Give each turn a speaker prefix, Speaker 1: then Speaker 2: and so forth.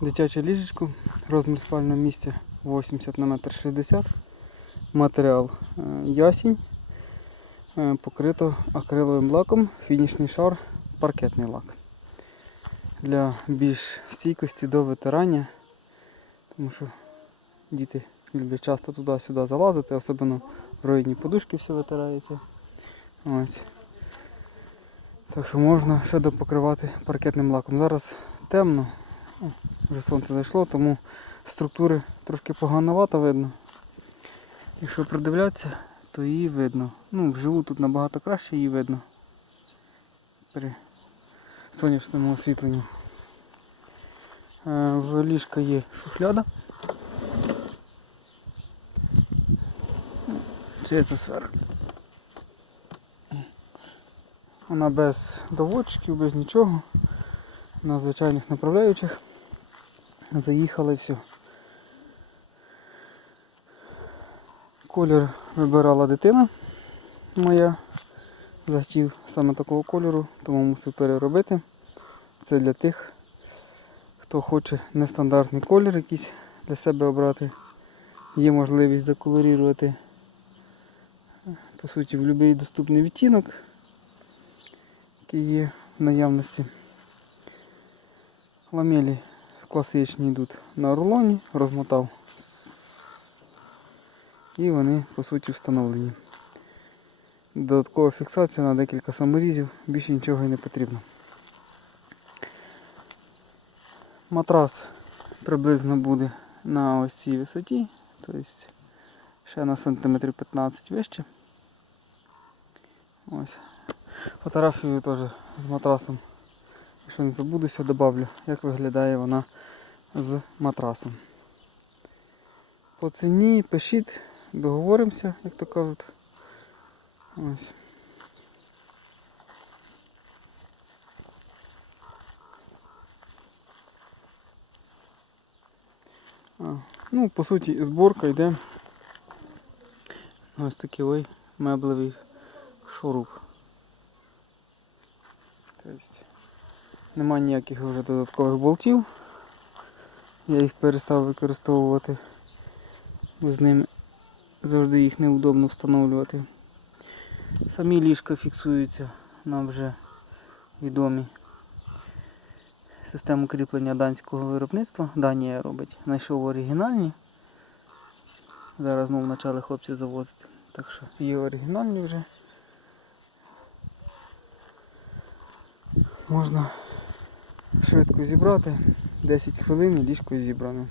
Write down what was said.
Speaker 1: Дитяче ліжечко, розмір спального місця 80 на 1,60 м. Матеріал е, ясінь, е, покрито акриловим лаком, фінішний шар, паркетний лак. Для більш стійкості до витирання, тому що діти люблять часто туди-сюди залазити, особливо в районі подушки все витирається. Ось. Так що можна ще допокривати паркетним лаком. Зараз темно, вже сонце зайшло, тому структури трошки погановато видно. Якщо придивлятися, то її видно. Ну, вживу тут набагато краще її видно при сонячному освітленні. Е, В ліжка є шухляда. Це сфера. Вона без доводчиків, без нічого. На звичайних направляючих. Заїхали все. Колір вибирала дитина моя. Захотів саме такого кольору, тому мусив переробити. Це для тих, хто хоче нестандартний колір якийсь для себе обрати. Є можливість заколорувати по суті в будь-який доступний відтінок, який є в наявності. Ламелі класичні йдуть на рулоні, розмотав. І вони по суті встановлені. Додаткова фіксація на декілька саморізів, більше нічого і не потрібно. Матрас приблизно буде на ось цій висоті, тобто ще на сантиметрів 15 вище. Ось. Фотографію теж з матрасом. Якщо не забудуся, добавлю, як виглядає вона з матрасом. По ціні пишіть, договоримося, як то кажуть. Ось. Ну, по суті, зборка йде ось такий ой меблевий шуруп. Тобто немає ніяких вже додаткових болтів. Я їх перестав використовувати, бо з ними завжди їх неудобно встановлювати. Самі ліжка фіксуються нам вже відомі. Систему кріплення данського виробництва. Данія робить. Знайшов оригінальні. Зараз знову почали хлопці завозити. Так що є оригінальні вже. Можна швидко зібрати. 10 хвилин і ліжко зібране.